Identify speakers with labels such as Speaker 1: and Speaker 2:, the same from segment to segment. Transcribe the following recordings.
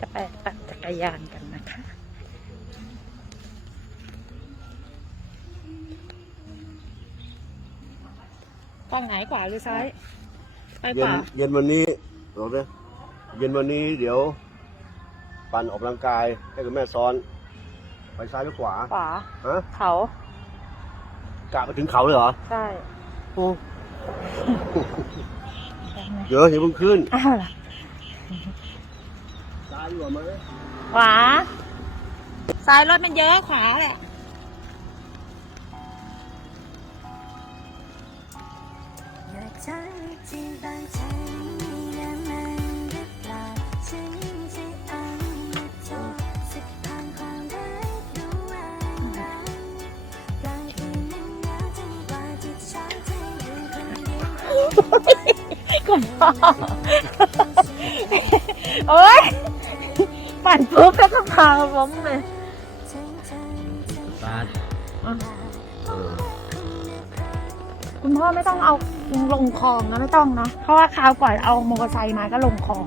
Speaker 1: จะไปปั่นจักรยานกันนะคะฝั่งไหนขวาหรือซ้ายไปข
Speaker 2: เย็น
Speaker 1: วา
Speaker 2: เย็นวันนี้เราเนี่ยเย็นวันนี้เดี๋ยว ปั่นออกกำลังกายให้กับแม่ซ้อน ไปซ้ายหรือขวา
Speaker 1: ขวา
Speaker 2: ฮะ
Speaker 1: เขา
Speaker 2: กะไปถึงเขาเลยเหรอ
Speaker 1: ใช่
Speaker 2: โอ้เดี๋ยวอย่าเพิ่งขึ้น
Speaker 1: อ้าวเหรอ
Speaker 2: ซ้ายดีกว่าไหม
Speaker 1: ขวา ซ้ายรถมันเยอะขวาแหละ
Speaker 3: อยากจะจีบางฉันมีน้ำมันหรือเปล่าฉันจะเอาโทรสักทางความรักรู้ว่าก่อนอื่นนั้นแล้วจนกว่าที่ฉันจะอยู่คนเดียว
Speaker 1: คุณพ่อ โอ๊ยปั่ นปุ๊บแล้วก็พาผมเลย
Speaker 3: ฉันฉันจะ
Speaker 2: ตา
Speaker 1: อะ
Speaker 2: เออ
Speaker 1: คุณพ่อไม่ต้องเอาลงคลองนะไม่ต้องเนาะเพราะว่าคราวก่อนเอามอเตอร์ไซค์มาก็ลงคลอง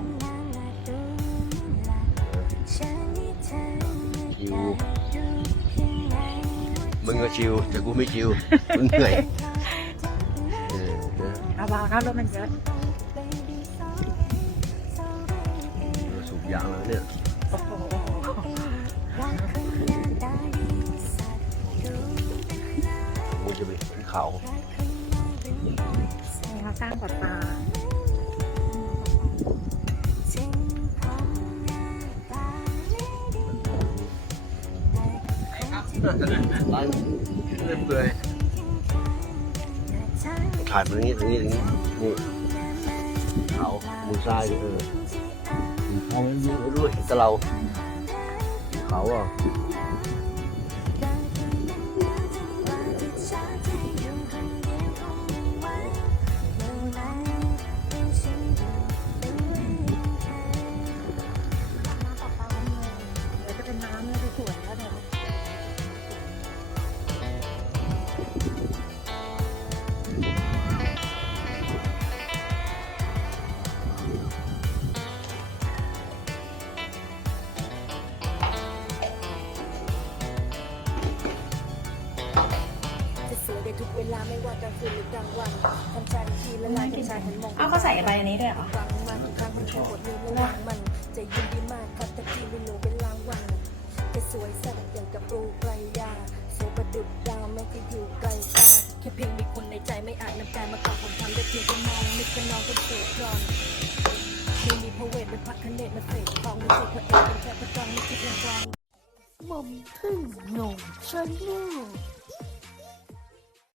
Speaker 3: ฉันนี่เธอ
Speaker 2: ชิวมึงก็ชิวแต่กูไม่ชิวมึงเหนื่อยเออนะ
Speaker 1: เอาเบานะรถมันเยอะ
Speaker 2: เดี๋ยวสูบยางแล้วเนี่ย เขา
Speaker 1: นี่เขาสร้างกับตา
Speaker 2: ร้านเรื่อยเปื่อยถ่ายมาตรงนี้ตรงนี้ตรงนี้นี่เขามือซ้ายเออมองเยอะด้วยแต่เราเขาอะ
Speaker 3: เวลาไม่ว่ากลางคืนหรือกลางวันทำชายทีละลายกันชายหันมอง
Speaker 1: อ้าวเขาใส่ใบอันนี้ด้วยเหรอ
Speaker 3: ฟังมาทุกครั้งมันแค่หมดมือระหว่างมันใจะยินดีมากครับแต่ที่ไม่รู้เป็นรางวัลจะสวยสักอย่างกับปรูไกรยาสวยประดุดดาวไม่ที่อยู่ไกลตาแค่เพียงมีคนในใจไม่อาจนำกายมาก่อผมทำได้เพียงแค่มองนึกก็น้องก็เสกกรอนไม่มีพระเวทเป็นพระคเนตมาเสกทองไม่ใช่พระเอกเป็นแค่พระจอมไม่คิดเรื่องจอง
Speaker 4: หม่อมพึ่งหนุ่มชนลูก